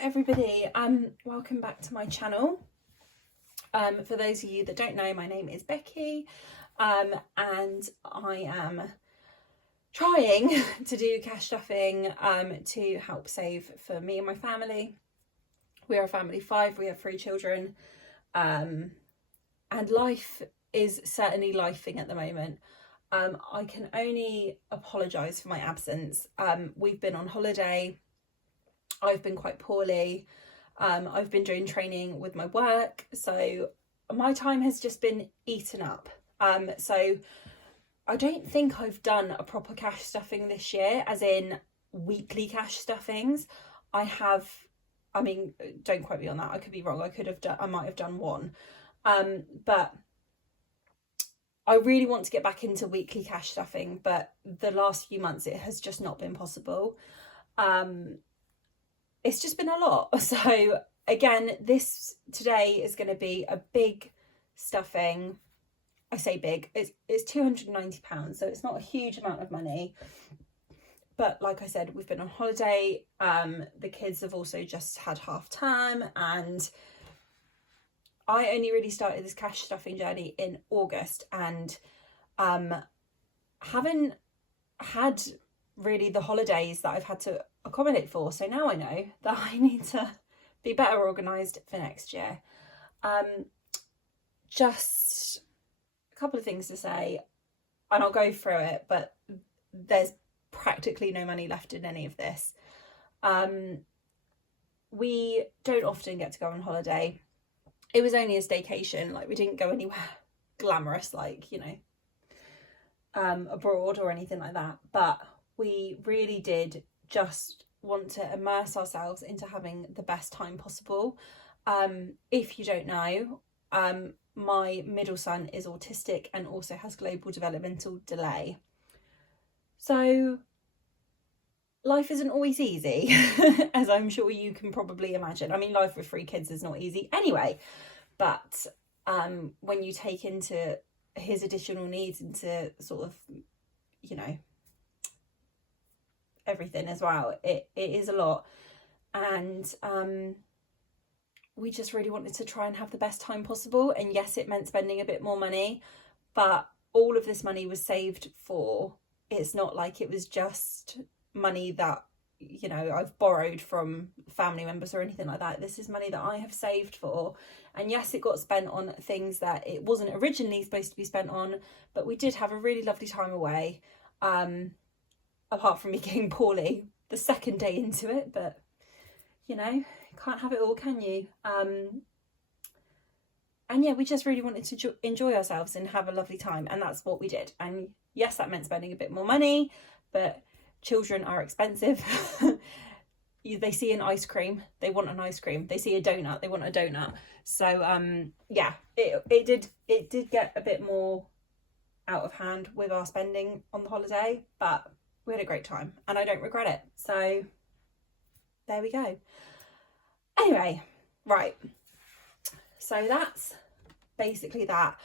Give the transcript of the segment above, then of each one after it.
everybody, welcome back to my channel. For those of you that don't know, my name is Becky, and I am trying to do cash stuffing to help save for me and my family. We are a family of 5, we have 3 children, and life is certainly lifing at the moment. I can only apologise for my absence. We've been on holiday. I've been quite poorly. I've been doing training with my work, so my time has just been eaten up. So I don't think I've done a proper cash stuffing this year, as in weekly cash stuffings. I mean, don't quote me on that. I could be wrong. I might have done one. But I really want to get back into weekly cash stuffing, but the last few months it has just not been possible. It's just been a lot. So again, today is going to be a big stuffing. I say big, it's £290, so it's not a huge amount of money. But like I said, we've been on holiday. The kids have also just had half term, and I only really started this cash stuffing journey in August, and haven't had really the holidays that I've had to accommodate for. So now I know that I need to be better organised for next year. Just a couple of things to say, and I'll go through it, but there's practically no money left in any of this. We don't often get to go on holiday. It was only a staycation, like we didn't go anywhere glamorous, like, you know, abroad or anything like that, but we really did just want to immerse ourselves into having the best time possible. If you don't know, my middle son is autistic and also has global developmental delay. So life isn't always easy, as I'm sure you can probably imagine. I mean, life with 3 kids is not easy anyway, but when you take into his additional needs into sort of, you know, everything as well, it is a lot. And we just really wanted to try and have the best time possible, and yes, it meant spending a bit more money, but all of this money was saved for. It's not like it was just money that, you know, I've borrowed from family members or anything like that. This is money that I have saved for, and yes, it got spent on things that it wasn't originally supposed to be spent on, but we did have a really lovely time away. Apart from me getting poorly the second day into it, but you know, can't have it all, can you? And yeah, we just really wanted to enjoy ourselves and have a lovely time, and that's what we did. And yes, that meant spending a bit more money, but children are expensive. They see an ice cream, they want an ice cream. They see a donut, they want a donut. So yeah, it did get a bit more out of hand with our spending on the holiday, but we had a great time and I don't regret it. So there we go. Anyway, right. So that's basically that.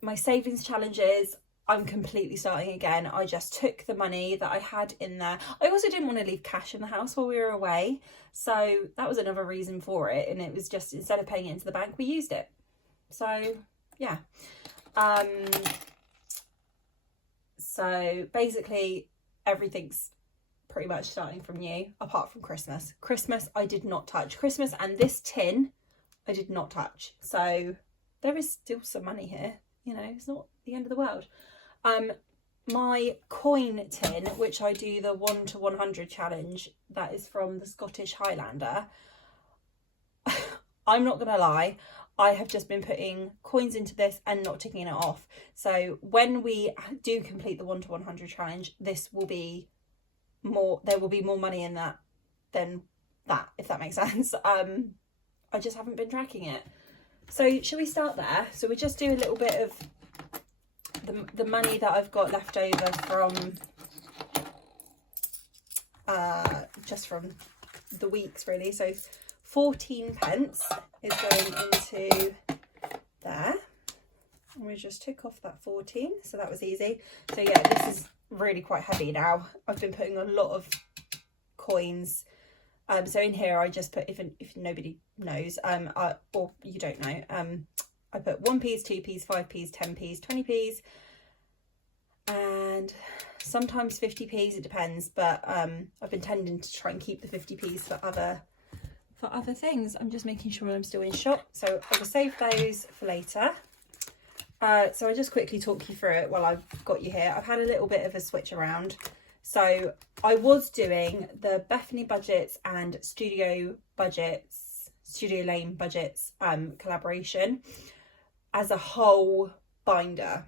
My savings challenges, I'm completely starting again. I just took the money that I had in there. I also didn't want to leave cash in the house while we were away. So that was another reason for it. And it was just, instead of paying it into the bank, we used it. So yeah. So basically everything's pretty much starting from new, apart from Christmas. Christmas I did not touch. Christmas and this tin I did not touch. So there is still some money here, you know, it's not the end of the world. My coin tin, which I do the 1 to 100 challenge, that is from the Scottish Highlander. I'm not gonna lie, I have just been putting coins into this and not ticking it off. So when we do complete the 1 to 100 challenge, this will be more, there will be more money in that than that, if that makes sense. I just haven't been tracking it. So shall we start there? So we just do a little bit of the money that I've got left over from just from the weeks, really. So 14 pence is going into there, and we just took off that 14, so that was easy. So yeah, this is really quite heavy now. I've been putting a lot of coins So in here I just put, if nobody knows, or you don't know, I put 1p's, 2p's, 5p's, 10p's, 20p's, and sometimes 50p's, it depends, but I've been tending to try and keep the 50p's for other things. I'm just making sure I'm still in shot, so I will save those for later. So I just quickly talk you through it while I've got you here. I've had a little bit of a switch around. So I was doing the Bethany Budgets and Studio Lane Budgets collaboration as a whole binder,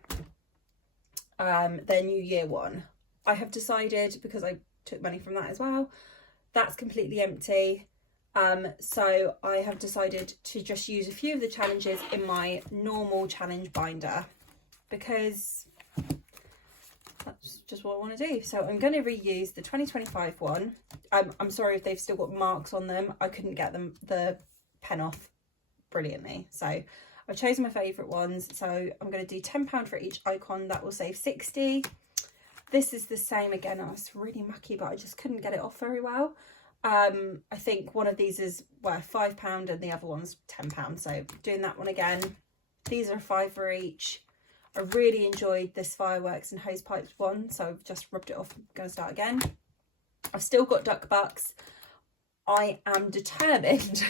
their New Year one. I have decided, because I took money from that as well, that's completely empty. So I have decided to just use a few of the challenges in my normal challenge binder, because that's just what I want to do. So I'm going to reuse the 2025 one. I'm sorry if they've still got marks on them. I couldn't get the pen off brilliantly. So I've chosen my favourite ones. So I'm going to do £10 for each icon. That will save 60. This is the same again. Oh, it's really mucky, but I just couldn't get it off very well. I think one of these is worth £5 and the other one's £10. So doing that one again. These are £5 each. I really enjoyed this fireworks and hose pipes one, so I've just rubbed it off. I'm going to start again. I've still got duck bucks. I am determined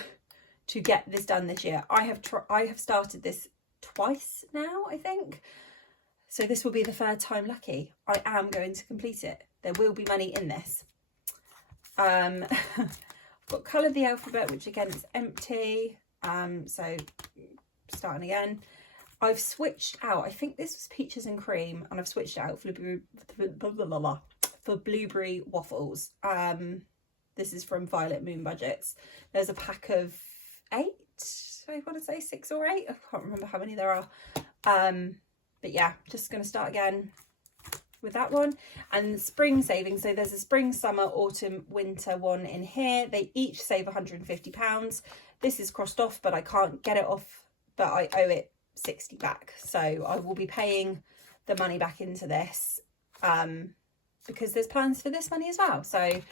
to get this done this year. I have started this twice now, I think. So this will be the third time lucky. I am going to complete it. There will be money in this. I've got Colour the Alphabet, which again is empty. So starting again. I've switched out, I think this was Peaches and Cream, and I've switched it out for Blueberry Waffles. This is from Violet Moon Budgets. There's a pack of 8, I want to say 6 or 8. I can't remember how many there are. But yeah, just going to start again with that one. And spring savings, so there's a spring, summer, autumn, winter one in here. They each save £150. This is crossed off, but I can't get it off, but I owe it 60 back, so I will be paying the money back into this, because there's plans for this money as well, so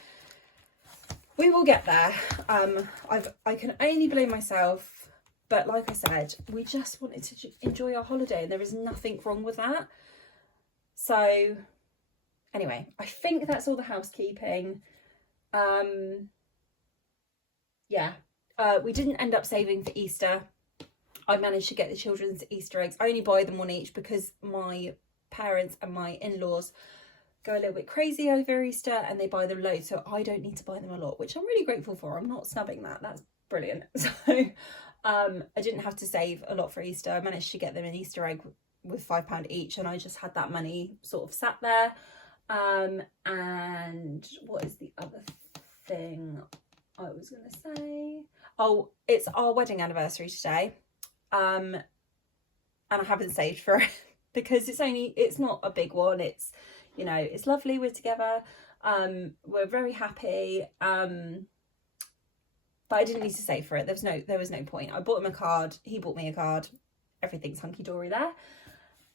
we will get there. I can only blame myself, but like I said, we just wanted to enjoy our holiday and there is nothing wrong with that. So anyway, I think that's all the housekeeping. Yeah, we didn't end up saving for Easter. I managed to get the children's Easter eggs. I only buy them one each because my parents and my in-laws go a little bit crazy over Easter and they buy them loads, so I don't need to buy them a lot, which I'm really grateful for. I'm not snubbing that. That's brilliant. So I didn't have to save a lot for Easter. I managed to get them an Easter egg with £5 each, and I just had that money sort of sat there. And what is the other thing I was going to say? Oh, it's our wedding anniversary today. And I haven't saved for it because it's not a big one. It's, you know, it's lovely, we're together, we're very happy, but I didn't need to save for it. There was no point. I bought him a card, he bought me a card, everything's hunky-dory there.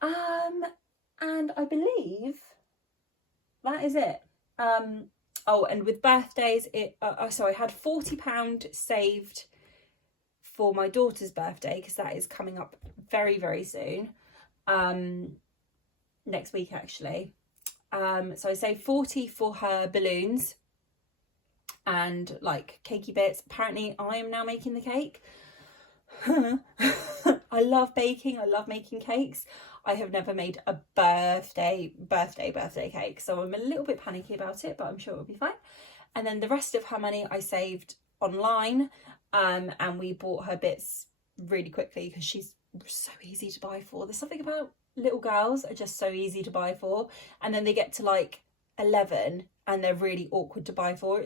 And I believe that is it. Oh, and with birthdays, so I had £40 saved for my daughter's birthday, because that is coming up very, very soon, next week actually. So I saved 40 for her balloons and like cakey bits. Apparently I am now making the cake. I love baking, I love making cakes. I have never made a birthday cake, so I'm a little bit panicky about it, but I'm sure it'll be fine. And then the rest of her money I saved online, and we bought her bits really quickly because she's so easy to buy for. There's something about little girls are just so easy to buy for, and then they get to like 11 and they're really awkward to buy for.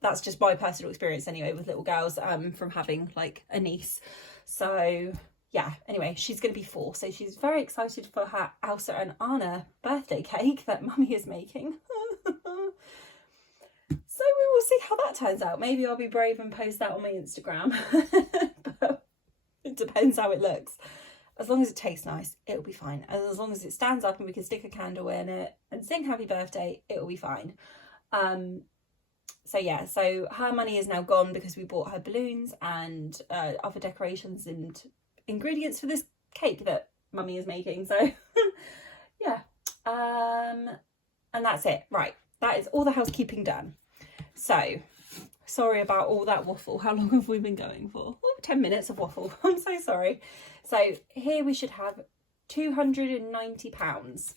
That's just my personal experience anyway with little girls, from having like a niece. So yeah, anyway, she's going to be 4, so she's very excited for her Elsa and Anna birthday cake that mummy is making. So we will see how that turns out. Maybe I'll be brave and post that on my Instagram. But it depends how it looks. As long as it tastes nice, it'll be fine. And as long as it stands up and we can stick a candle in it and sing happy birthday, it'll be fine. So yeah, so her money is now gone because we bought her balloons and other decorations and ingredients for this cake that Mummy is making. So yeah, and that's it. Right, that is all the housekeeping done. So sorry about all that waffle. How long have we been going for? Oh, 10 minutes of waffle. I'm so sorry. So here we should have £290.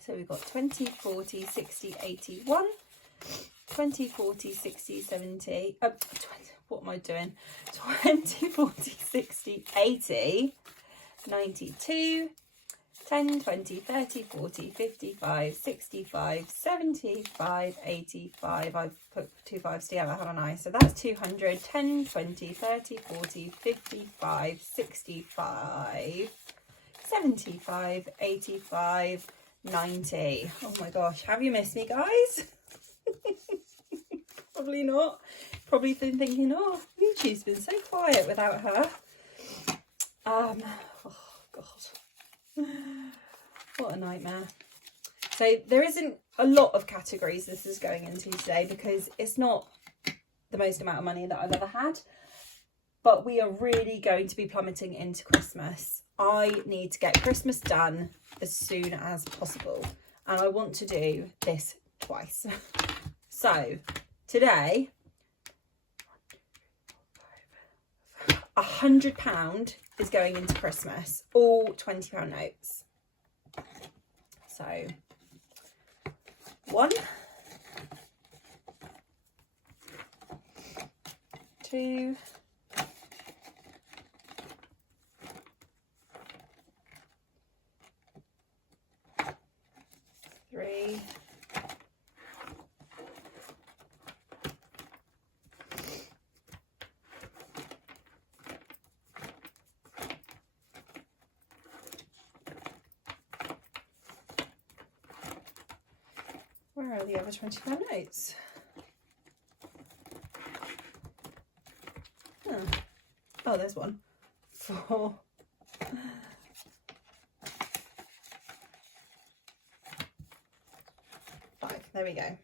So we've got 20, 40, 60, 80, 1, 20, 40, 60, 70, 20, what am I doing? 20, 40, 60, 80, 92, 10, 20, 30, 40, 55, 65, 75, 85. I've put 2 5s together, haven't I? So that's 200, 10, 20, 30, 40, 55, 65, 75, 85, 90. Oh my gosh, have you missed me, guys? Probably not. Probably been thinking, oh, YouTube's been so quiet without her. Oh god, what a nightmare. So there isn't a lot of categories this is going into today because it's not the most amount of money that I've ever had, but we are really going to be plummeting into Christmas. I need to get Christmas done as soon as possible, and I want to do this twice. So today, £100 is going into Christmas, all £20 notes. So 1, 2, 3, 'Where are the other £20 notes? Oh, there's one. 4, 5. There we go.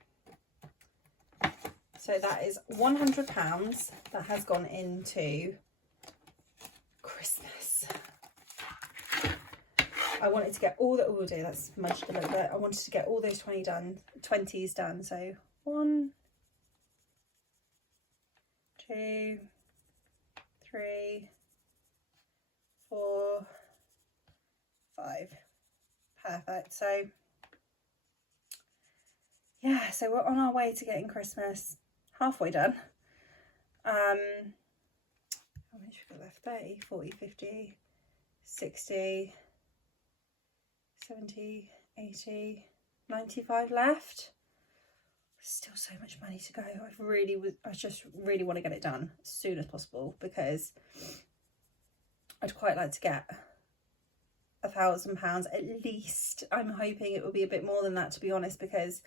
So that is £100 that has gone into Christmas. I wanted to get all that we'll do. That's smudged a little bit. I wanted to get all those 20s done. So 1, 2, 3, 4, 5. Perfect. So yeah, so we're on our way to getting Christmas halfway done. How much we got left? 30, 40, 50, 60, 70, 80, 95 left. Still so much money to go. I just really want to get it done as soon as possible because I'd quite like to get £1,000 at least. I'm hoping it will be a bit more than that, to be honest, because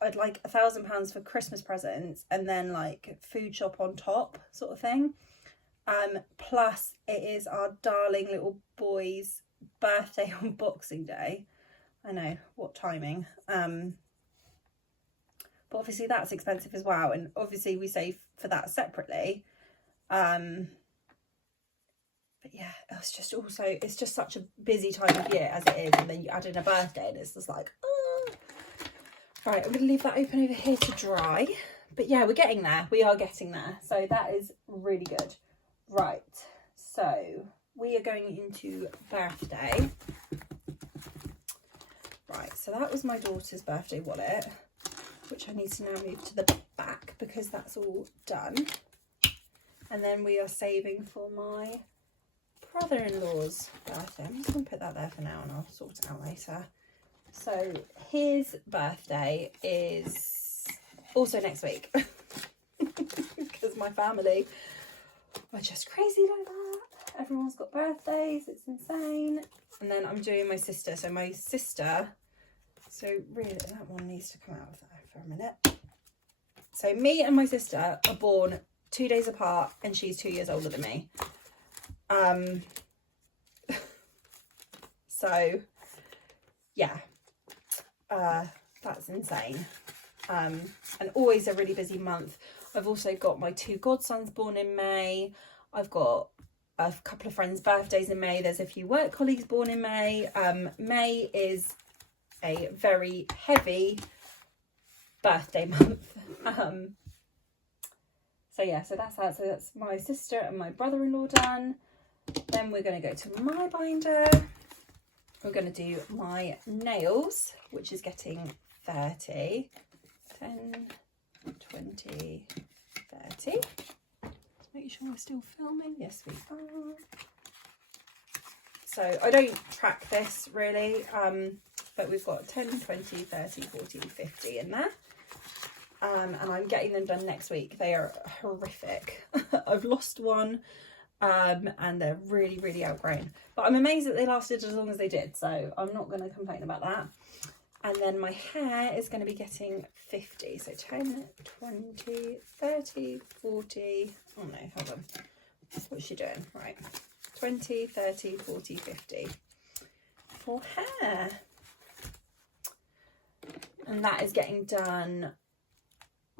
I'd like £1,000 for Christmas presents and then like food shop on top sort of thing. Plus it is our darling little boy's birthday on Boxing Day. I know, what timing. But obviously that's expensive as well, and obviously we save for that separately. But yeah, it's just such a busy time of year as it is, and then you add in a birthday and it's just like, oh. Right, I'm going to leave that open over here to dry. But yeah, we're getting there. We are getting there. So that is really good. Right, so we are going into birthday. Right, so that was my daughter's birthday wallet, which I need to now move to the back because that's all done. And then we are saving for my brother-in-law's birthday. I'm just going to put that there for now and I'll sort it out later. So his birthday is also next week because my family are just crazy like that. Everyone's got birthdays, it's insane. And then I'm doing my sister. So my sister, so really that one needs to come out of there for a minute. So me and my sister are born 2 days apart and she's 2 years older than me. So yeah, that's insane. and always a really busy month. I've also got my 2 godsons born in May. I've got a couple of friends' birthdays in May. There's a few work colleagues born in May. May is a very heavy birthday month. So yeah, so that's that. So that's my sister and my brother-in-law done. Then we're going to go to my binder. We're going to do my nails, which is getting 30. 10, 20, 30. Just make sure we're still filming. Yes, we are. So I don't track this really, but we've got 10, 20, 30, 40, 50 in there. And I'm getting them done next week. They are horrific. I've lost one, and they're really, really outgrown. But I'm amazed that they lasted as long as they did, so I'm not going to complain about that. And then my hair is going to be getting 50. So 10, 20, 30, 40. Oh no, hold on. What's she doing? Right. 20, 30, 40, 50 for hair. And that is getting done.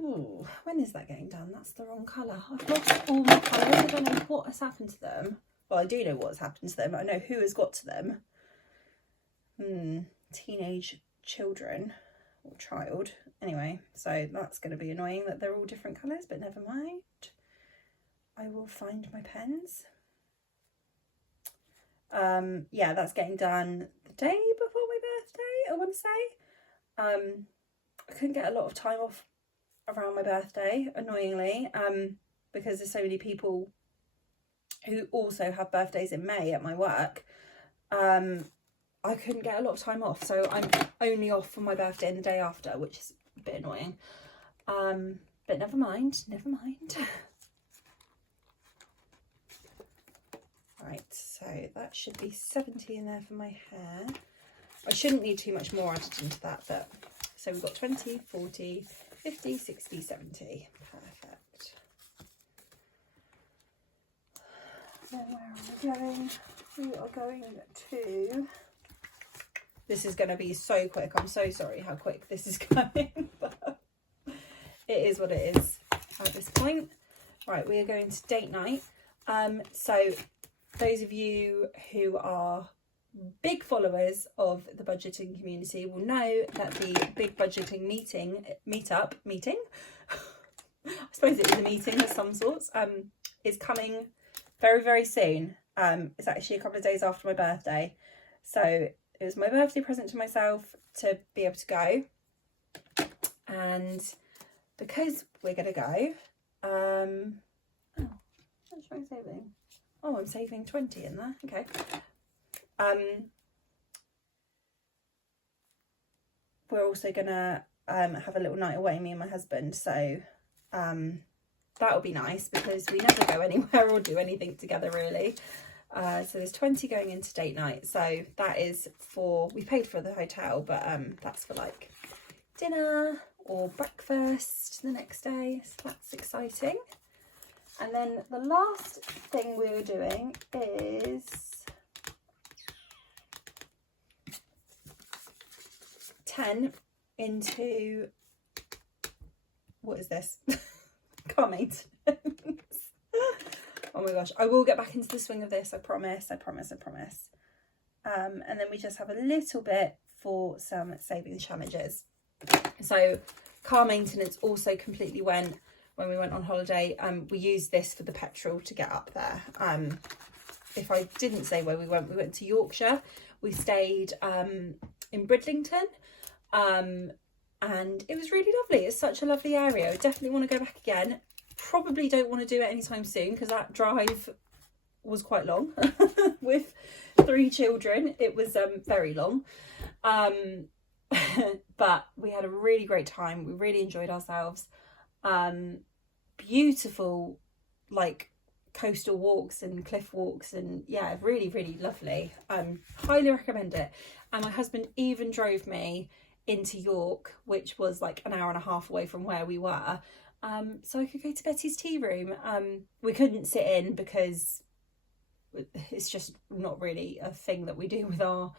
Ooh, when is that getting done? That's the wrong colour. I've lost all my colours. I don't know what has happened to them. Well, I do know what's happened to them. I know who has got to them. Teenage children or child. Anyway, so that's going to be annoying that they're all different colours, but never mind. I will find my pens. Yeah, that's getting done the day before my birthday, I want to say. I couldn't get a lot of time off around my birthday, annoyingly, because there's so many people who also have birthdays in May at my work. I couldn't get a lot of time off, so I'm only off for my birthday and the day after, which is a bit annoying. But never mind, never mind. Right, so that should be 70 in there for my hair. I shouldn't need too much more added into that, but so we've got 20, 40, 50, 60, 70. Perfect. Then where are we going? We are going to... This is going to be so quick. I'm so sorry how quick this is going, but it is what it is at this point. Right, we are going to date night. So those of you who are big followers of the budgeting community will know that the big budgeting meeting, I suppose it is a meeting of some sorts, is coming very, very soon. It's actually a couple of days after my birthday. So it was my birthday present to myself to be able to go. And because we're going to go, oh, what am I saving? Oh, I'm saving 20 in there. Okay. We're also going to have a little night away, me and my husband. So that'll be nice because we never go anywhere or do anything together really. So there's 20 going into date night. So that is for, we paid for the hotel, but that's for like dinner or breakfast the next day. So that's exciting. And then the last thing we're doing is $10 into, what is this? Car maintenance. Oh my gosh, I will get back into the swing of this, I promise, I promise, I promise. And then we just have a little bit for some saving challenges. So car maintenance also completely went when we went on holiday. We used this for the petrol to get up there. If I didn't say where we went to Yorkshire. We stayed in Bridlington, and it was really lovely. It's such a lovely area. I definitely want to go back again. Probably don't want to do it anytime soon because that drive was quite long with 3 children. It was very long, but we had a really great time. We really enjoyed ourselves. Beautiful like coastal walks and cliff walks, and yeah, really, really lovely. Highly recommend it. And my husband even drove me into York, which was like an hour and a half away from where we were, so I could go to Betty's tea room. We couldn't sit in because it's just not really a thing that we do with our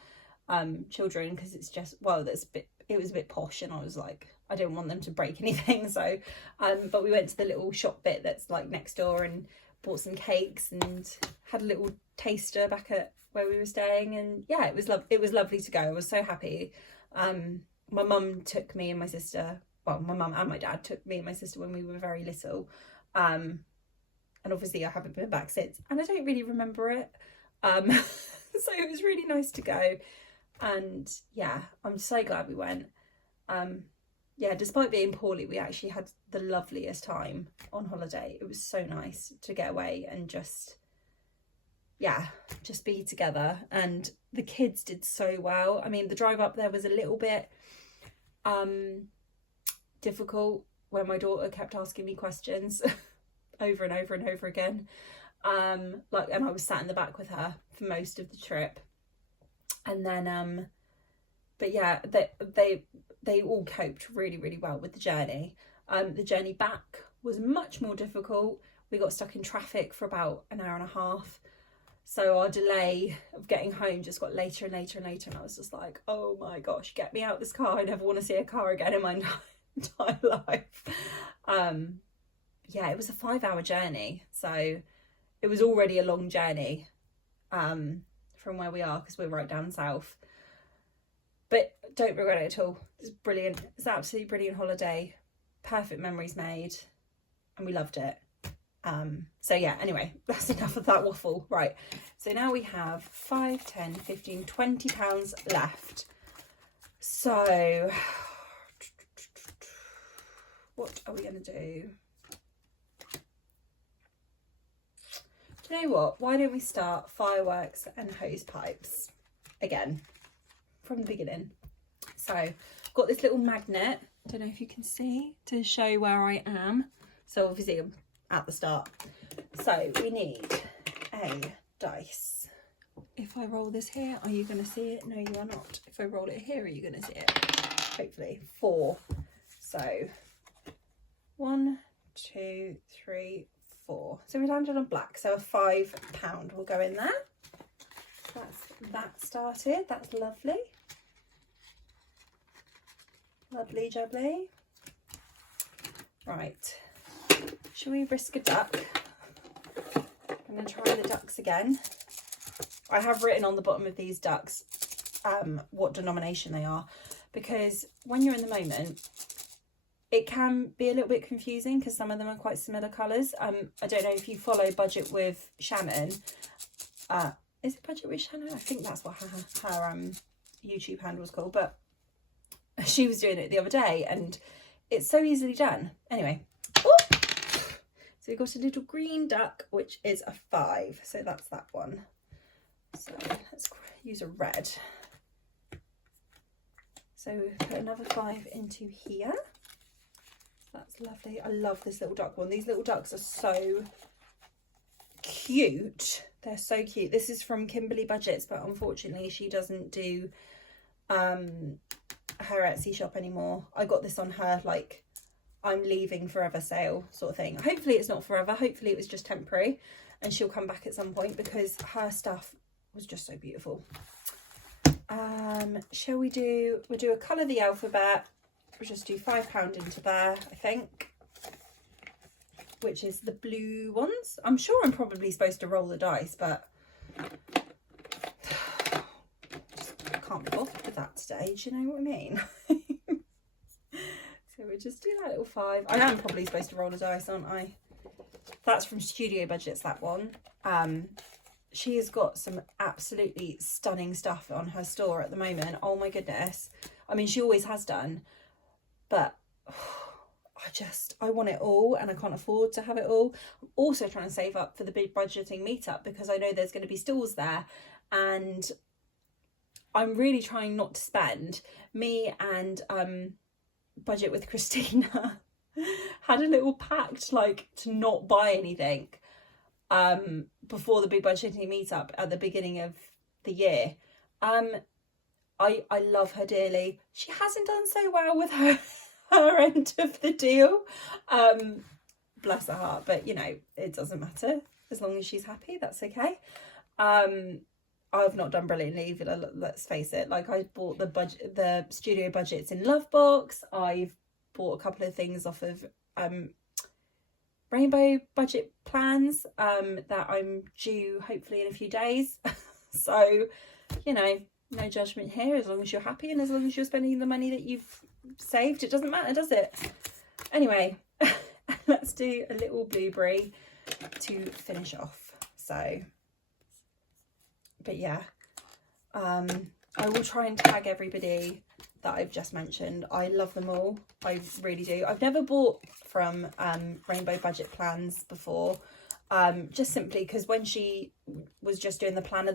children, because it's just, well, it was a bit posh, and I was like, I didn't want them to break anything. So, but we went to the little shop bit that's like next door and bought some cakes and had a little taster back at where we were staying. And yeah, it was lovely to go. I was so happy. My mum took me and my sister, well, my mum and my dad took me and my sister when we were very little. And obviously I haven't been back since, and I don't really remember it. So it was really nice to go. And yeah, I'm so glad we went. Yeah, despite being poorly, we actually had the loveliest time on holiday. It was so nice to get away and just be together. And the kids did so well. I mean, the drive up there was a little bit difficult when my daughter kept asking me questions over and over and over again. And I was sat in the back with her for most of the trip. And then but yeah, they all coped really, really well with the journey. The journey back was much more difficult. We got stuck in traffic for about an hour and a half. So our delay of getting home just got later and later and later. And I was just like, oh my gosh, get me out of this car. I never want to see a car again in my entire life. Yeah, it was a 5-hour journey. So it was already a long journey from where we are, because we're right down south. But don't regret it at all. It's brilliant. It's an absolutely brilliant holiday. Perfect memories made. And we loved it. So yeah, anyway, that's enough of that waffle. Right. So now we have 5, 10, 15, 20 pounds left. So what are we going to do? Do you know what? Why don't we start fireworks and hose pipes again from the beginning? So I've got this little magnet, don't know if you can see, to show where I am. So obviously I'm at the start. So we need a dice. If I roll this here, are you going to see it? No, you are not. If I roll it here, are you going to see it? Hopefully. 4. So 1, 2, 3, 4. So we landed on black. So a £5 will go in there. That's that started. That's lovely. Lovely jubbly. Right. Shall we risk a duck? I'm going to try the ducks again. I have written on the bottom of these ducks what denomination they are, because when you're in the moment, it can be a little bit confusing because some of them are quite similar colours. I don't know if you follow Budget with Shannon. Is it Budget with Shannon? I think that's what her YouTube handle was called, but she was doing it the other day and it's so easily done. Anyway, so we've got a little green duck, which is a 5. So that's that one. So let's use a red. So put another 5 into here. That's lovely. I love this little duck one. These little ducks are so cute. They're so cute. This is from Kimberly Budgets, but unfortunately she doesn't do her Etsy shop anymore. I got this on her like I'm leaving forever sale sort of thing. Hopefully it's not forever. Hopefully it was just temporary and she'll come back at some point because her stuff was just so beautiful. Shall we'll do a colour the alphabet. We'll just do £5 into there, I think, which is the blue ones. I'm sure I'm probably supposed to roll the dice, but I can't be bothered with that today. Do you know what I mean? So we'll just do that little 5. I am probably supposed to roll the dice, aren't I? That's from Studio Budgets, that one. She has got some absolutely stunning stuff on her store at the moment. Oh my goodness. I mean, she always has done, but I want it all and I can't afford to have it all. I'm also trying to save up for the big budgeting meetup because I know there's going to be stalls there and I'm really trying not to spend. Me and Budget with Christina had a little pact like to not buy anything before the big budgeting meetup at the beginning of the year. I love her dearly. She hasn't done so well with her end of the deal. Bless her heart, but you know, it doesn't matter. As long as she's happy, that's okay. I've not done brilliantly either, let's face it. Like I bought the Studio Budgets in Lovebox. I've bought a couple of things off of Rainbow Budget Plans that I'm due hopefully in a few days. So, you know, no judgment here, as long as you're happy and as long as you're spending the money that you've saved. It doesn't matter, does it? Anyway, let's do a little blueberry to finish off. So, but yeah, I will try and tag everybody that I've just mentioned. I love them all, I really do. I've never bought from Rainbow Budget Plans before, just simply because when she was just doing the planner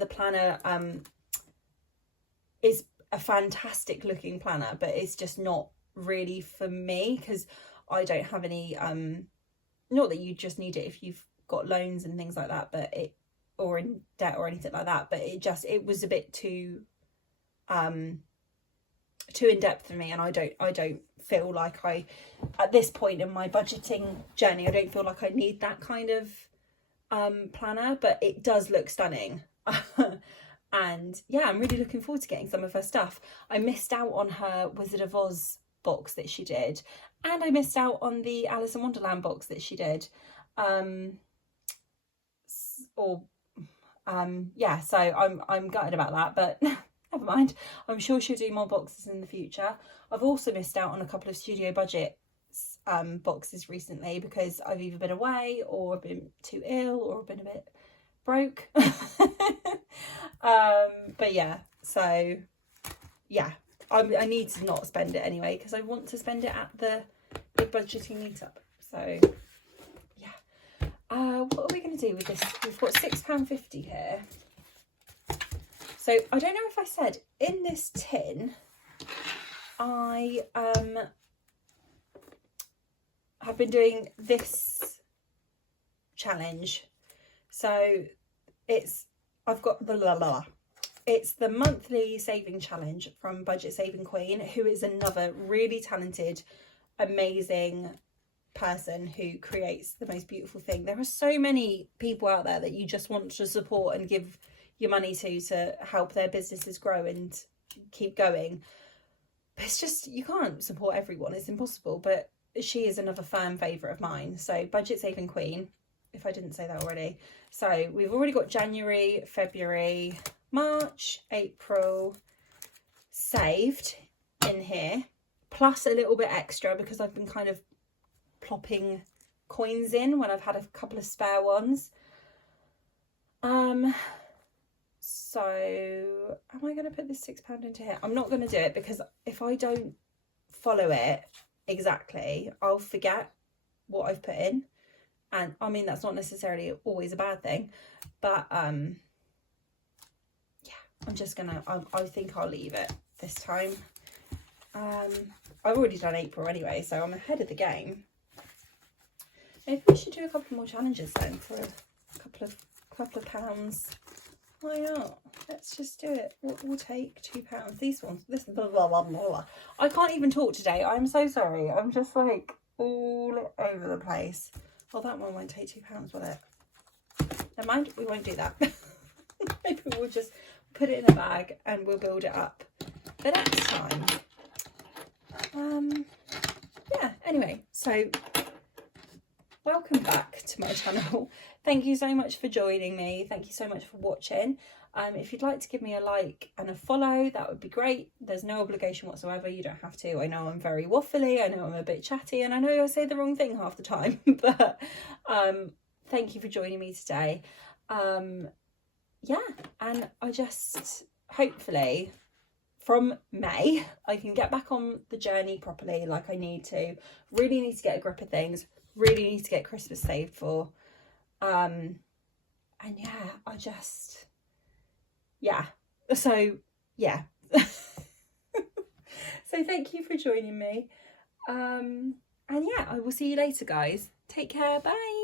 is a fantastic looking planner, but it's just not really for me because I don't have any, not that you just need it if you've got loans and things like that, but it, or in debt or anything like that, but it was a bit too in depth for me, and I don't feel like at this point in my budgeting journey, I don't feel like I need that kind of planner, but it does look stunning. And yeah, I'm really looking forward to getting some of her stuff. I missed out on her Wizard of Oz box that she did, and I missed out on the Alice in Wonderland box that she did. Yeah, so I'm gutted about that, but never mind. I'm sure she'll do more boxes in the future. I've also missed out on a couple of Studio Budget boxes recently because I've either been away or I've been too ill or I've been a bit broke. But yeah, so yeah, I need to not spend it anyway because I want to spend it at the big budgeting meetup. So yeah, what are we going to do with this? We've got £6.50 here. So I don't know if I said in this tin I have been doing this challenge. So it's the monthly saving challenge from Budget Saving Queen, who is another really talented, amazing person who creates the most beautiful thing. There are so many people out there that you just want to support and give your money to help their businesses grow and keep going, but it's just, you can't support everyone, it's impossible. But she is another fan favourite of mine. So Budget Saving Queen, if I didn't say that already. So we've already got January, February, March, April saved in here, plus a little bit extra because I've been kind of plopping coins in when I've had a couple of spare ones. So am I going to put this £6 into here? I'm not going to do it because if I don't follow it exactly, I'll forget what I've put in. And I mean, that's not necessarily always a bad thing, but yeah, I'm just gonna, I think I'll leave it this time. I've already done April anyway, so I'm ahead of the game. Maybe we should do a couple more challenges then for a couple of pounds. Why not? Let's just do it. We'll take £2. These ones, this blah, blah, blah, blah, blah. I can't even talk today. I'm so sorry. I'm just like all over the place. Well, that one won't take £2, will it? Never mind, we won't do that. Maybe we'll just put it in a bag and we'll build it up the next time. Yeah, anyway, so welcome back to my channel. Thank you so much for joining me. Thank you so much for watching. If you'd like to give me a like and a follow, that would be great. There's no obligation whatsoever. You don't have to. I know I'm very waffly. I know I'm a bit chatty, and I know I say the wrong thing half the time. But thank you for joining me today. Yeah, and I just hopefully from May I can get back on the journey properly like I need to. Really need to get a grip of things. Really need to get Christmas saved for. And yeah, I just, yeah, so yeah. So thank you for joining me. And yeah, I will see you later, guys. Take care. Bye.